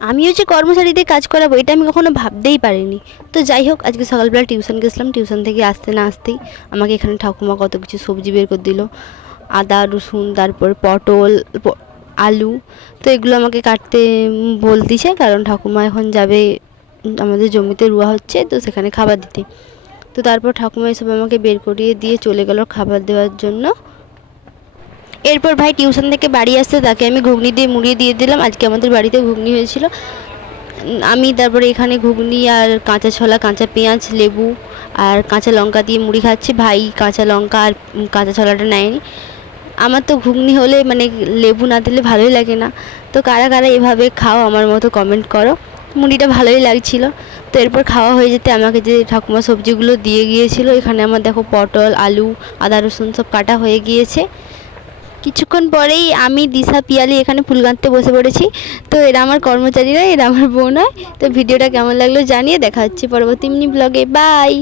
আমিও যে কর্মচারীদের কাজ করাবো এটা আমি কখনো ভাবতেই পারিনি। তো যাই হোক, আজকে সকালবেলা টিউশন গেছিলাম, টিউশন থেকে আসতে না আসতেই আমাকে এখানে ঠাকুমা কত কিছু সবজি বের করে দিল, আদা রসুন, তারপর পটল, আলু। তো এগুলো আমাকে কাটতে বলতিছে, কারণ ঠাকুমা এখন যাবে আমাদের জমিতে রোয়া হচ্ছে, তো সেখানে খাবার দিতে। তো তারপর ঠাকুমা এসব আমাকে বের করিয়ে দিয়ে চলে গেল খাবার দেওয়ার জন্য। এরপর ভাই টিউশন থেকে বাড়ি আসতে তাকে আমি ঘুগনি দিয়ে মুড়িয়ে দিয়ে দিলাম। আজকে আমাদের বাড়িতে ঘুগনি হয়েছিল। আমি তারপরে এখানে ঘুগনি আর কাঁচা ছোলা, কাঁচা পেঁয়াজ, লেবু আর কাঁচা লঙ্কা দিয়ে মুড়ি খাচ্ছি। ভাই কাঁচা লঙ্কা আর কাঁচা ছোলাটা নেয়নি। আমার তো ঘুগনি হলে মানে লেবু না দিলে ভালোই লাগে না। তো কারা কারা এভাবে খাও আমার মতো কমেন্ট করো। মুড়িটা ভালোই লাগছিল। তো এরপর খাওয়া হয়ে যেতে আমাকে যে ঠাকুমা সবজিগুলো দিয়ে গিয়েছিল, এখানে আমার দেখো পটল, আলু, আদা রসুন সব কাটা হয়ে গিয়েছে। কিছুক্ষণ পরেই আমি, দিশা, পিয়ালি এখানে ফুল গাঁথতে বসে পড়েছি। তো এরা আমার কর্মচারীরা, এরা আমার বোন হয়। তো ভিডিওটা কেমন লাগলো জানিয়ে, দেখা হচ্ছে পরবর্তী মিনি ব্লগে। বাই।